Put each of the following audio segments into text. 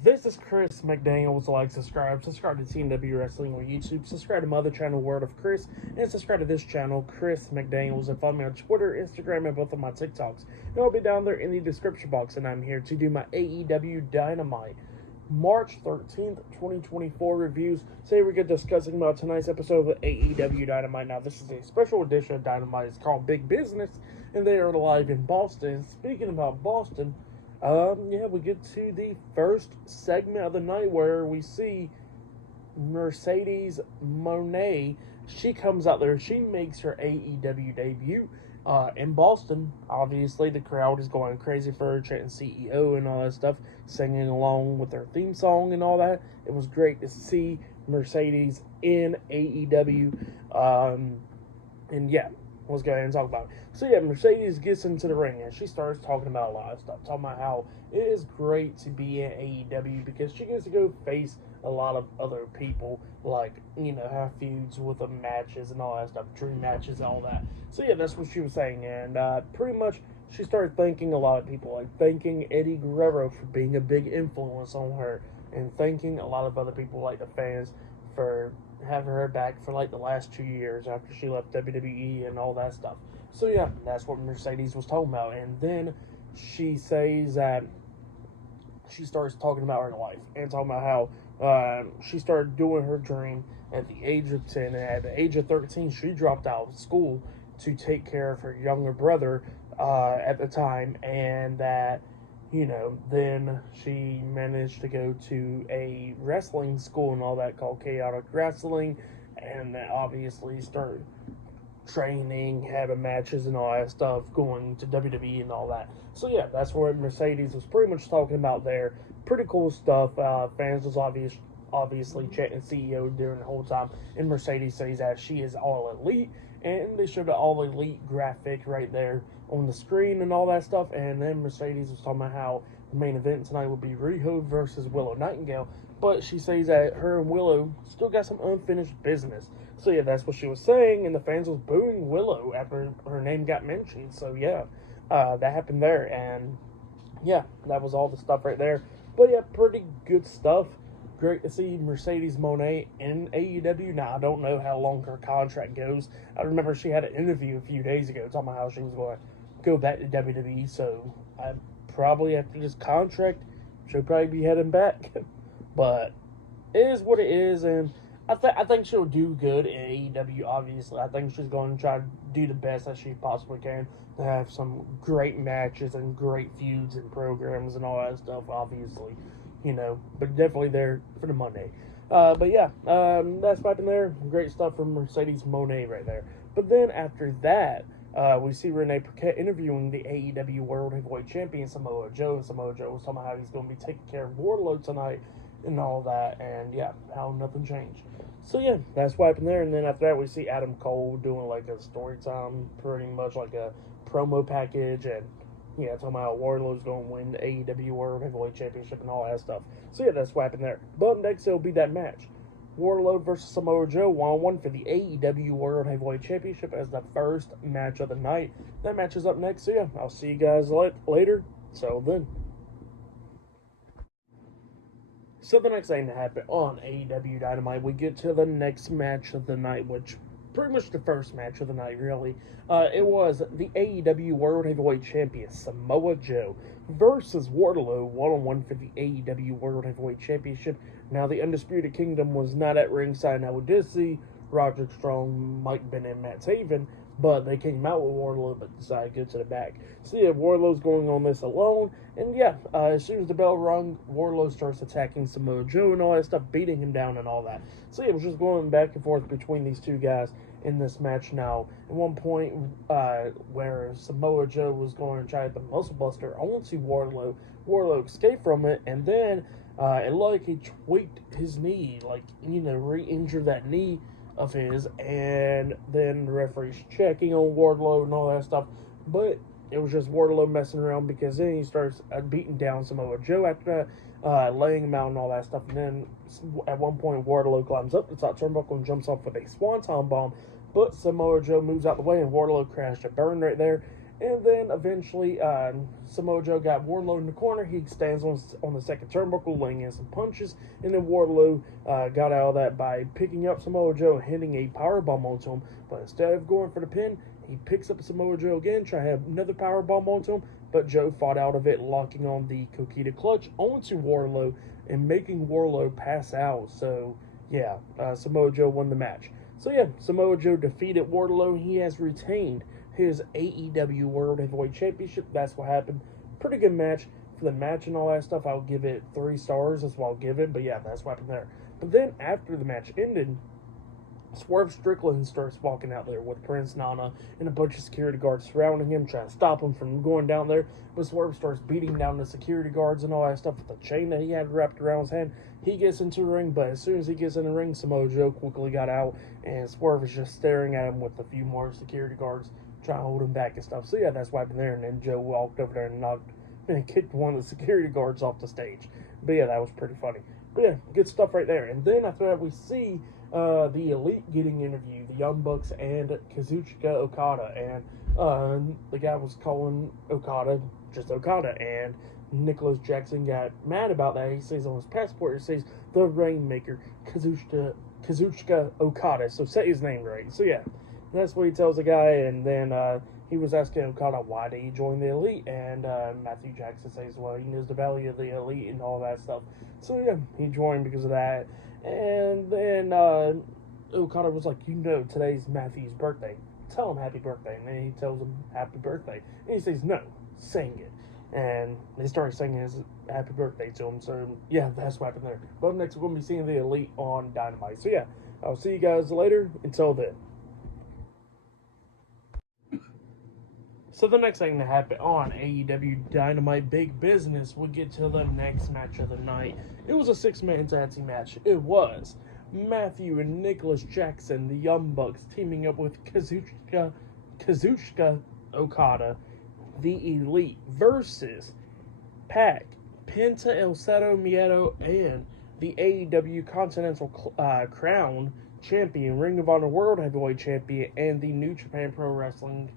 This is Chris McDaniels. Like, subscribe to TNW Wrestling on YouTube, subscribe to my other channel, Word of Chris, and subscribe to this channel, Chris McDaniels, and follow me on Twitter, Instagram, and both of my TikToks. And I'll be down there in the description box, and I'm here to do my AEW Dynamite March 13th, 2024 reviews. Today we're going to be discussing about tonight's episode of AEW Dynamite. Now, this is a special edition of Dynamite. It's called Big Business, and they are live in Boston. Speaking about Boston, we get to the first segment of the night where we see Mercedes Moné. She comes out there. She makes her AEW debut in Boston. Obviously, the crowd is going crazy for her, chanting CEO and all that stuff, singing along with her theme song and all that. It was great to see Mercedes in AEW. Let's go ahead and talk about it. So Mercedes gets into the ring and she starts talking about a lot of stuff, talking about how it is great to be in AEW because she gets to go face a lot of other people, like, have feuds with them, matches and all that stuff, dream matches and all that. So that's what she was saying, and pretty much she started thanking a lot of people, like thanking Eddie Guerrero for being a big influence on her, and thanking a lot of other people, like the fans, for having her back for like the last 2 years after she left WWE and all that stuff. So that's what Mercedes was talking about. And then she says that she starts talking about her life and talking about how she started doing her dream at the age of 10, and at the age of 13 she dropped out of school to take care of her younger brother at the time, and that then she managed to go to a wrestling school and all that called Chaotic Wrestling, and obviously started training, having matches and all that stuff, going to WWE and all that. So that's what Mercedes was pretty much talking about there. Pretty cool stuff. Fans was obviously chanting CEO during the whole time, and Mercedes says that she is all elite, and they showed the all elite graphic right there on the screen and all that stuff. And then Mercedes was talking about how the main event tonight would be Riho versus Willow Nightingale, but she says that her and Willow still got some unfinished business. So that's what she was saying, and the fans was booing Willow after her name got mentioned. So that happened there, and that was all the stuff right there. But pretty good stuff. Great to see Mercedes Moné in AEW. Now, I don't know how long her contract goes. I remember she had an interview a few days ago talking about how she was going to go back to WWE, so I probably after this contract, she'll probably be heading back. But it is what it is, and I think she'll do good in AEW, obviously. I think she's going to try to do the best that she possibly can to have some great matches and great feuds and programs and all that stuff, obviously. But definitely there for the Monday. That's what happened there. Great stuff from Mercedes Moné right there. But then after that, we see Renee Paquette interviewing the AEW World Heavyweight Champion Samoa Joe, and Samoa Joe was talking about how he's going to be taking care of Wardlow tonight and all that, and how nothing changed. So that's what happened there. And then after that, we see Adam Cole doing like a story time, pretty much like a promo package, and talking about how Wardlow's going to win the AEW World Heavyweight Championship and all that stuff. So that's what happened there. But next, it'll be that match. Wardlow versus Samoa Joe, 1-on-1 for the AEW World Heavyweight Championship as the first match of the night. That match is up next, so I'll see you guys later. So then. So the next thing to happen on AEW Dynamite, we get to the next match of the night, which pretty much the first match of the night, really. It was the AEW World Heavyweight Champion Samoa Joe versus Wardlow, 1-on-1 for the AEW World Heavyweight Championship. Now, the Undisputed Kingdom was not at ringside. Now, we did see Roderick Strong, Mike Bennett, and Matt Taven, but they came out with Wardlow but decided to go to the back. So Wardlow's going on this alone, and as soon as the bell rung, Wardlow starts attacking Samoa Joe and all that stuff, beating him down and all that. So it was just going back and forth between these two guys in this match. Now, at one point where Samoa Joe was going to try the muscle buster onto Wardlow, Wardlow escaped from it, and then it looked like he tweaked his knee, like, re-injured that knee of his, and then the referee's checking on Wardlow and all that stuff, but it was just Wardlow messing around, because then he starts beating down Samoa Joe after that, laying him out and all that stuff, and then at one point Wardlow climbs up the top turnbuckle and jumps off with a swanton bomb, but Samoa Joe moves out the way, and Wardlow crashed and burned right there, And then eventually, Samoa Joe got Wardlow in the corner. He stands on the second turnbuckle, laying in some punches. And then Wardlow got out of that by picking up Samoa Joe and hitting a powerbomb onto him. But instead of going for the pin, he picks up Samoa Joe again, trying to have another powerbomb onto him. But Joe fought out of it, locking on the Coquina clutch onto Wardlow and making Wardlow pass out. So, yeah, Samoa Joe won the match. So, yeah, Samoa Joe defeated Wardlow. He has retained his AEW World Heavyweight Championship. That's what happened. Pretty good match. For the match and all that stuff, I'll give it 3 stars. That's what I'll give it. But yeah, that's what happened there. But then after the match ended, Swerve Strickland starts walking out there with Prince Nana and a bunch of security guards surrounding him, trying to stop him from going down there. But Swerve starts beating down the security guards and all that stuff with the chain that he had wrapped around his head. He gets into the ring, but as soon as he gets in the ring, Samoa Joe quickly got out, and Swerve is just staring at him with a few more security guards trying to hold him back and stuff. So yeah, that's what happened there. And then Joe walked over there and kicked one of the security guards off the stage. But yeah, that was pretty funny. But yeah, good stuff right there. And then after that, we see the Elite getting interviewed, the Young Bucks and Kazuchika Okada. And the guy was calling Okada just Okada. And Nicholas Jackson got mad about that. He says on his passport, it says the Rainmaker, Kazuchika Okada. So say his name right. So yeah, that's what he tells the guy. And then he was asking Okada why did he join the Elite. And Matthew Jackson says, well, he knows the value of the Elite and all that stuff. So yeah, he joined because of that. And then Okada was like, you know, today's Matthew's birthday. Tell him happy birthday. And then he tells him happy birthday. And he says, no, sing it. And they started singing his happy birthday to him. So, yeah, that's what happened there. But up next, we're going to be seeing the Elite on Dynamite. So, yeah, I'll see you guys later. Until then. So, the next thing to happen on AEW Dynamite Big Business, we get to the next match of the night. It was a 6-man tag team match. It was Matthew and Nicholas Jackson, the Young Bucks, teaming up with Kazuchika Okada, the Elite, versus Pac, Penta El Zero Miedo, and the AEW Continental Crown Champion, Ring of Honor World Heavyweight Champion, and the New Japan Pro Wrestling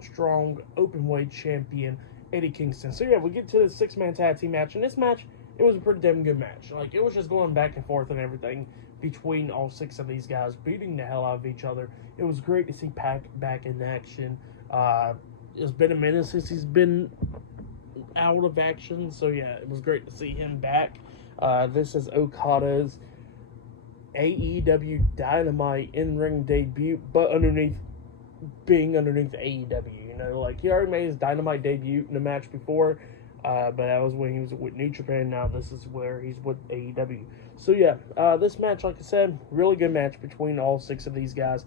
Strong Openweight Champion, Eddie Kingston. So yeah, we get to the 6-man tag team match, and this match, it was a pretty damn good match. Like, it was just going back and forth and everything between all 6 of these guys, beating the hell out of each other. It was great to see Pac back in action. It's been a minute since he's been out of action, so yeah, it was great to see him back. This is Okada's AEW Dynamite in-ring debut, but being underneath AEW, you know, like, he already made his Dynamite debut in the match before, but that was when he was with New Japan. Now this is where he's with AEW. So yeah, this match, like I said, really good match between all 6 of these guys.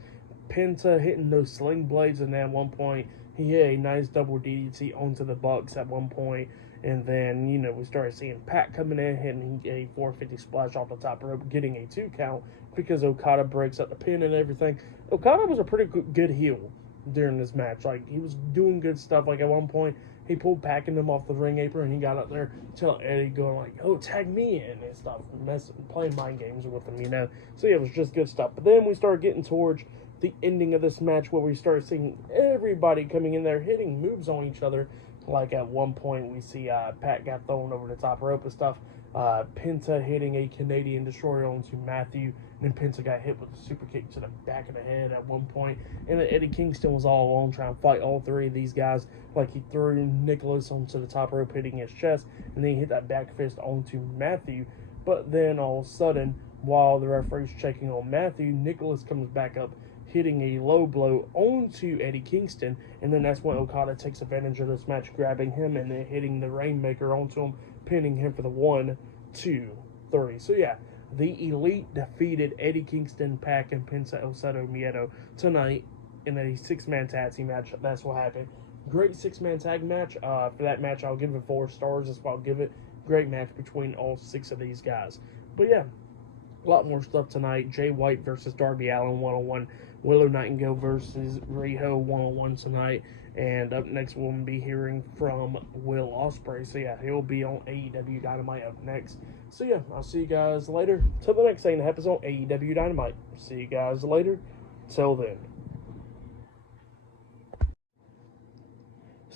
Penta hitting those sling blades, and then at one point he hit a nice double DDT onto the Bucks at one point. And then, you know, we started seeing Pac coming in, hitting a 450 splash off the top rope, getting a 2 count because Okada breaks up the pin and everything. Okada was a pretty good heel during this match. Like, he was doing good stuff. Like, at one point, he pulled Pac and him off the ring apron, and he got up there telling Eddie, going like, oh, tag me in and stuff, playing mind games with him, you know. So yeah, it was just good stuff. But then we started getting towards the ending of this match, where we started seeing everybody coming in there hitting moves on each other. Like, at one point we see Pat got thrown over the top rope and stuff. Penta hitting a Canadian Destroyer onto Matthew, and then Penta got hit with a super kick to the back of the head at one point. And then Eddie Kingston was all alone trying to fight all 3 of these guys. Like, he threw Nicholas onto the top rope, hitting his chest, and then he hit that back fist onto Matthew. But then all of a sudden, while the referee's checking on Matthew, Nicholas comes back up, hitting a low blow onto Eddie Kingston, and then that's when Okada takes advantage of this match, grabbing him and then hitting the Rainmaker onto him, pinning him for the 1, 2, 3. So yeah, the Elite defeated Eddie Kingston, Pac, and Penta El Zero Miedo tonight in a 6-man tag team match. That's what happened. Great 6-man tag match. For that match, I'll give it 4 stars. That's what I'll give it. Great match between all 6 of these guys. But yeah, a lot more stuff tonight. Jay White versus Darby Allin 1-on-1. Willow Nightingale versus Riho 1-on-1 tonight. And up next, we'll be hearing from Will Ospreay. So yeah, he'll be on AEW Dynamite up next. So yeah, I'll see you guys later. Till the next thing that happens on AEW Dynamite. See you guys later. Till then.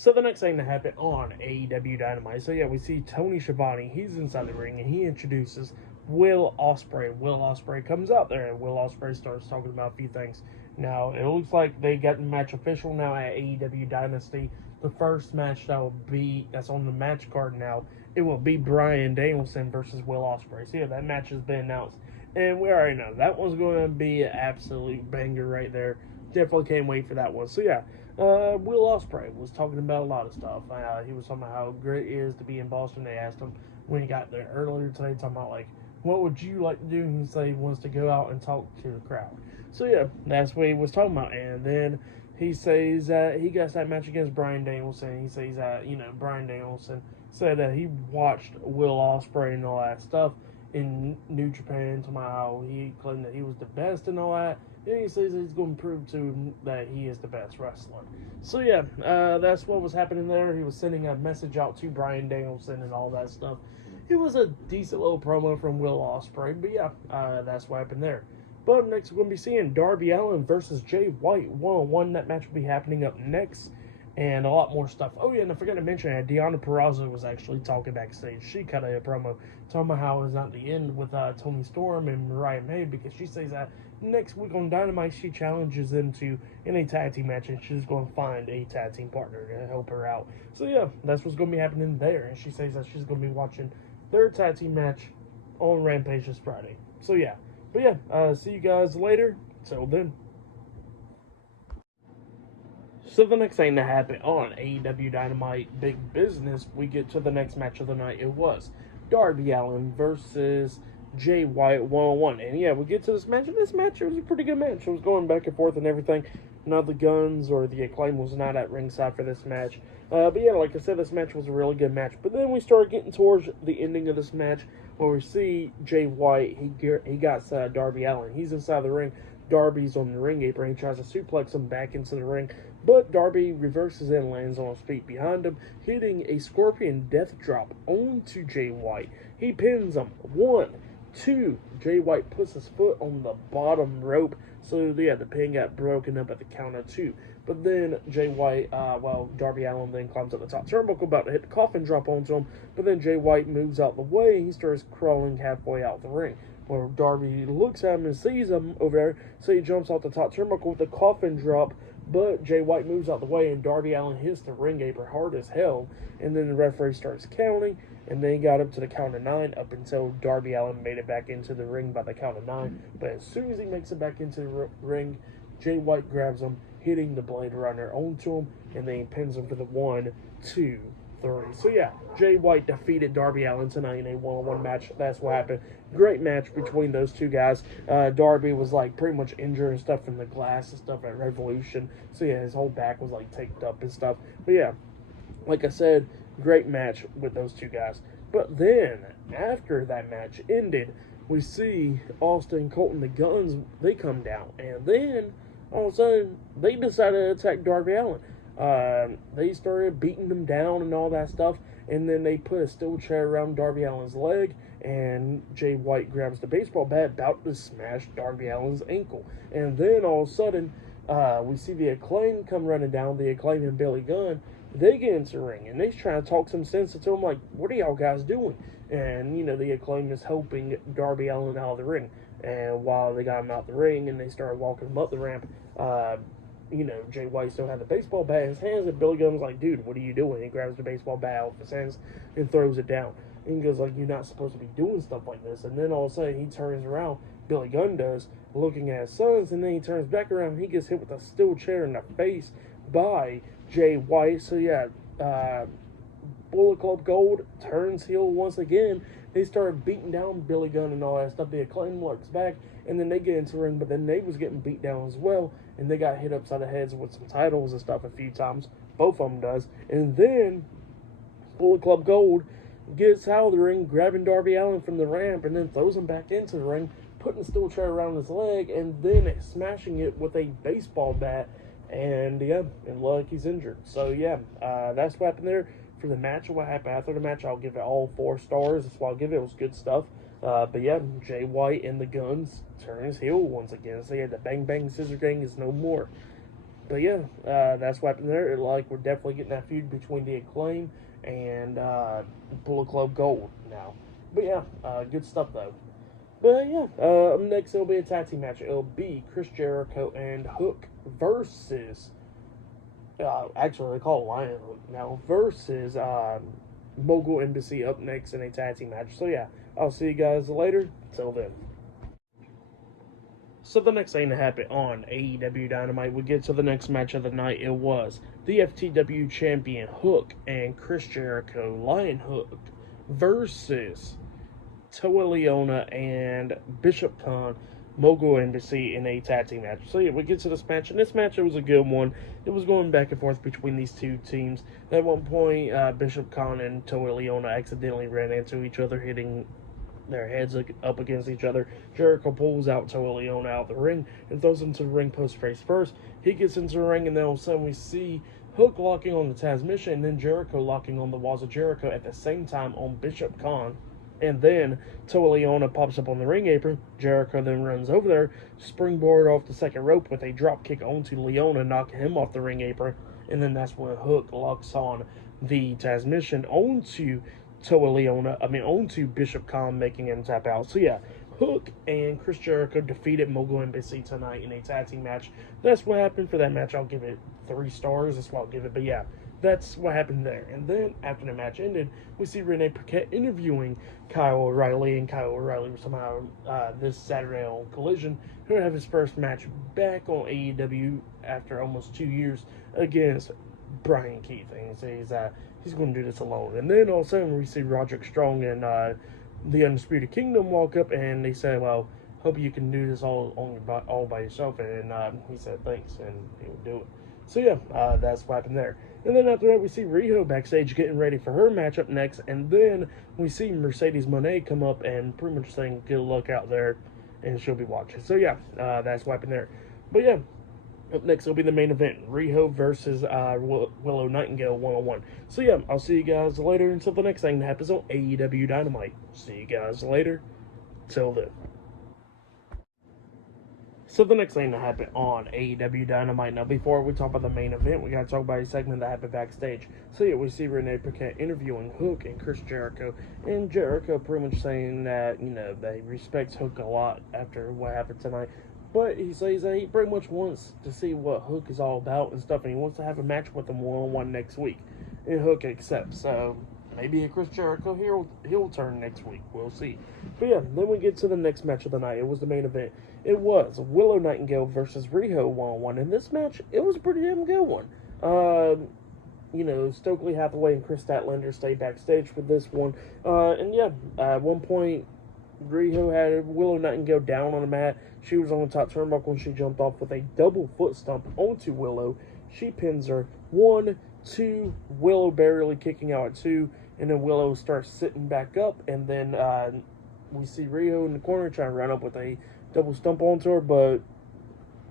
So the next thing that happened on AEW Dynamite, so yeah, we see Tony Schiavone. He's inside the ring and he introduces Will Ospreay. Will Ospreay comes out there and Will Ospreay starts talking about a few things. Now it looks like they got the match official now at AEW Dynasty. The first match that's on the match card now, it will be Bryan Danielson versus Will Ospreay. So yeah, that match has been announced, and we already know that one's going to be an absolute banger right there. Definitely can't wait for that one. So yeah. Will Ospreay was talking about a lot of stuff. He was talking about how great it is to be in Boston. They asked him when he got there earlier today, talking about like, what would you like to do? And he said he wants to go out and talk to the crowd. So yeah, that's what he was talking about. And then he says he got that match against Bryan Danielson. He says Bryan Danielson said that he watched Will Ospreay and all that stuff in New Japan, talking about how he claimed that he was the best and all that. And he says he's going to prove to him that he is the best wrestler. So yeah, that's what was happening there. He was sending a message out to Bryan Danielson and all that stuff. It was a decent little promo from Will Ospreay, but yeah, that's what happened there. But next we're going to be seeing Darby Allin versus Jay White 1-on-1. That match will be happening up next. And a lot more stuff. Oh yeah, and I forgot to mention that Deonna Purrazzo was actually talking backstage. She cut a promo talking about how it was not the end with Toni Storm and Mariah May, because she says that next week on Dynamite she challenges them to in a tag team match, and she's going to find a tag team partner to help her out. So yeah, that's what's going to be happening there. And she says that she's going to be watching their tag team match on Rampage this Friday. So yeah, but yeah, see you guys later. Till then. So the next thing that happened on AEW Dynamite Big Business, we get to the next match of the night. It was Darby Allin versus Jay White 1-on-1. And yeah, we get to this match, and this match, it was a pretty good match. It was going back and forth and everything. None of the Guns or the Acclaim was not at ringside for this match. But yeah, like I said, this match was a really good match. But then we started getting towards the ending of this match, where we see Jay White, he got Darby Allin. He's inside the ring. Darby's on the ring apron. He tries to suplex him back into the ring, but Darby reverses and lands on his feet behind him, hitting a Scorpion Death Drop onto Jay White. He pins him. 1, 2. Jay White puts his foot on the bottom rope. So yeah, the pin got broken up at the count of 2. But then Jay White, Darby Allin then climbs up the top turnbuckle, about to hit the coffin drop onto him. But then Jay White moves out the way. He starts crawling halfway out the ring. Where Darby looks at him and sees him over there, so he jumps off the top turnbuckle with the coffin drop, but Jay White moves out the way, and Darby Allin hits the ring apron hard as hell, and then the referee starts counting, and then he got up to the count of 9, up until Darby Allin made it back into the ring by the count of 9, but as soon as he makes it back into the ring, Jay White grabs him, hitting the Blade Runner onto him, and then he pins him for the 1, 2, 3. So yeah, Jay White defeated Darby Allin tonight in a 1-on-1 match. That's what happened. Great match between those two guys. Darby was like pretty much injured and stuff from the glass and stuff at Revolution. So yeah, his whole back was like taped up and stuff. But yeah, like I said, great match with those two guys. But then, after that match ended, we see Austin, Colton, the Guns, they come down. And then, all of a sudden, they decided to attack Darby Allin. They started beating him down and all that stuff, and then they put a steel chair around Darby Allin's leg, and Jay White grabs the baseball bat, about to smash Darby Allin's ankle. And then all of a sudden, we see the Acclaim come running down. The Acclaim and Billy Gunn, they get into the ring, and they're trying to talk some sense into him, like, what are y'all guys doing? And, the Acclaim is helping Darby Allin out of the ring. And while they got him out the ring, and they started walking him up the ramp, Jay White still had the baseball bat in his hands, and Billy Gunn's like, dude, what are you doing? He grabs the baseball bat out of his hands and throws it down. And he goes like, you're not supposed to be doing stuff like this. And then all of a sudden, he turns around, Billy Gunn does, looking at his sons, and then he turns back around, and he gets hit with a steel chair in the face by Jay White. So yeah, Bullet Club Gold turns heel once again. They started beating down Billy Gunn and all that stuff. The Acclaim looks back, and then they get into the ring, but then they was getting beat down as well, and they got hit upside the heads with some titles and stuff a few times. Both of them does. And then Bullet Club Gold gets out of the ring, grabbing Darby Allin from the ramp, and then throws him back into the ring, putting the steel chair around his leg, and then smashing it with a baseball bat. And yeah, and like he's injured. So yeah, that's what happened there. For the match, what happened after the match, I'll give it all 4 stars. That's what I'll give it. It was good stuff. But yeah, Jay White and the Guns turn his heel once again. So yeah, the Bang Bang Scissor Gang is no more. But yeah, that's what happened there. Like, we're definitely getting that feud between the Acclaim and Bullet Club Gold now. But yeah, good stuff though. But yeah, up next it'll be a tag team match. It'll be Chris Jericho and Hook versus, actually they call it Lion Hook now, versus Mogul Embassy up next in a tag team match. So yeah, I'll see you guys later. Till then. So the next thing to happen on AEW Dynamite, we get to the next match of the night. It was the FTW champion Hook and Chris Jericho, Lion Hook, versus Toa Leona and Bishop Khan, Mogul Embassy in a tag team match. So yeah, we get to this match, and this match, it was a good one. It was going back and forth between these two teams. At one point, Bishop Khan and Toa Leona accidentally ran into each other, hitting their heads up against each other. Jericho pulls out Toa Leona out of the ring and throws him to the ring post face first. He gets into the ring, and then all of a sudden we see Hook locking on the transmission, and then Jericho locking on the walls of Jericho at the same time on Bishop Khan. And then Toa Leona pops up on the ring apron. Jericho then runs over there, springboard off the second rope with a drop kick onto Leona, knocking him off the ring apron. And then that's when Hook locks on the transmission onto onto Bishop Khan, making him tap out. So yeah, Hook and Chris Jericho defeated Mogul Embassy tonight in a tag team match. That's what happened for that match. I'll give it 3 stars. That's what I'll give it. But yeah, that's what happened there. And then after the match ended, we see Renee Paquette interviewing Kyle O'Reilly, and Kyle O'Reilly was somehow this Saturday on Collision, who would have his first match back on AEW after almost 2 years against Brian Keith. And he's going to do this alone. And then all of a sudden we see Roderick Strong and the Undisputed Kingdom walk up, and they say, well, hope you can do this all by yourself. And he said thanks, and he would do it. So yeah, that's what happened there. And then after that, we see Riho backstage getting ready for her matchup next. And then we see Mercedes Moné come up and pretty much saying good luck out there, and she'll be watching. So yeah, that's what happened there. But yeah, up next will be the main event, Riho versus Willow Nightingale 1-on-1. So yeah, I'll see you guys later until the next thing that happens on AEW Dynamite. See you guys later. Till then. So the next thing that happened on AEW Dynamite. Now, before we talk about the main event, we gotta talk about a segment that happened backstage. So yeah, we see Renee Paquette interviewing Hook and Chris Jericho, and Jericho pretty much saying that, they respect Hook a lot after what happened tonight. But he says that he pretty much wants to see what Hook is all about and stuff, and he wants to have a match with him one-on-one next week. And Hook accepts. So maybe a Chris Jericho heel turn next week. We'll see. But yeah, then we get to the next match of the night. It was the main event. It was Willow Nightingale versus Riho 1-on-1. And this match, it was a pretty damn good one. Stokely Hathaway and Chris Statlander stayed backstage for this one. And yeah, at one point, Riho had Willow Nightingale down on the mat. She was on the top turnbuckle and she jumped off with a double foot stomp onto Willow. She pins her. 1, 2, Willow barely kicking out at 2, and then Willow starts sitting back up, and then we see Riho in the corner trying to run up with a double stomp onto her, but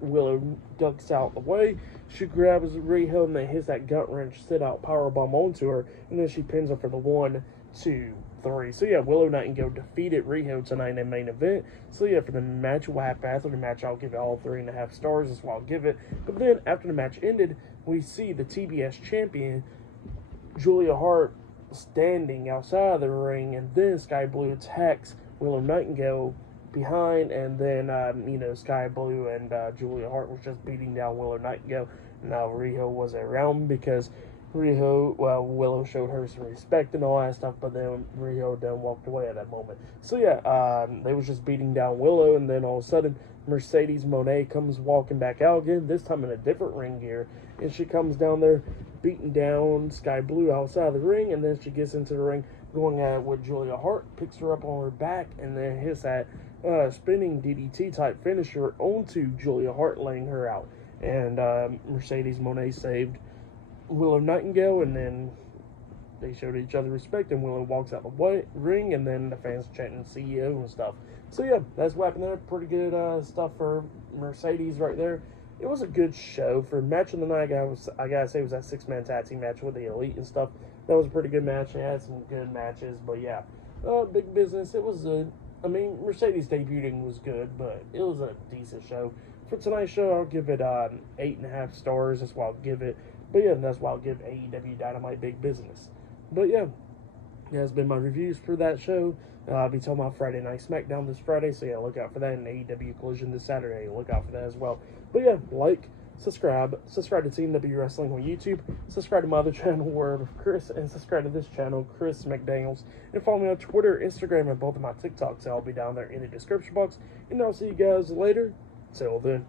Willow ducks out the way. She grabs Riho and then hits that gut wrench sit out powerbomb onto her, and then she pins her for the 1, 2, 3. So yeah, Willow Nightingale defeated Riho tonight in the main event. So yeah, for the match, what happened after the match, I'll give it all 3.5 stars. That's what I'll give it. But then after the match ended, we see the TBS champion Julia Hart standing outside of the ring, and then Sky Blue attacks Willow Nightingale behind, and then Sky Blue and Julia Hart was just beating down Willow Nightingale. Now Riho wasn't around because Willow showed her some respect and all that stuff, but then Riho then walked away at that moment. So yeah, they was just beating down Willow, and then all of a sudden Mercedes Moné comes walking back out again, this time in a different ring gear, and she comes down there beating down Sky Blue outside of the ring, and then she gets into the ring going at it with Julia Hart, picks her up on her back, and then hits that spinning DDT type finisher onto Julia Hart, laying her out. And Mercedes Moné saved Willow Nightingale, and then they showed each other respect, and Willow walks out the ring, and then the fans chanting CEO and stuff. So yeah, that's what happened there. Pretty good stuff for Mercedes right there. It was a good show. For match of the night, I gotta say it was that 6-man tag team match with the Elite and stuff. That was a pretty good match. It had some good matches, but yeah, big business. It was Mercedes debuting was good, but it was a decent show. for tonight's show, I'll give it 8.5 stars. That's why I'll give it. But yeah, that's why I'll give AEW Dynamite Big Business. But yeah, that has been my reviews for that show. I'll be talking about Friday Night SmackDown this Friday, so yeah, look out for that. And AEW Collision this Saturday, look out for that as well. But yeah, subscribe to Team W Wrestling on YouTube, subscribe to my other channel, Word of Chris, and subscribe to this channel, Chris McDaniels, and follow me on Twitter, Instagram, and both of my TikToks. I'll be down there in the description box, and I'll see you guys later. Till then.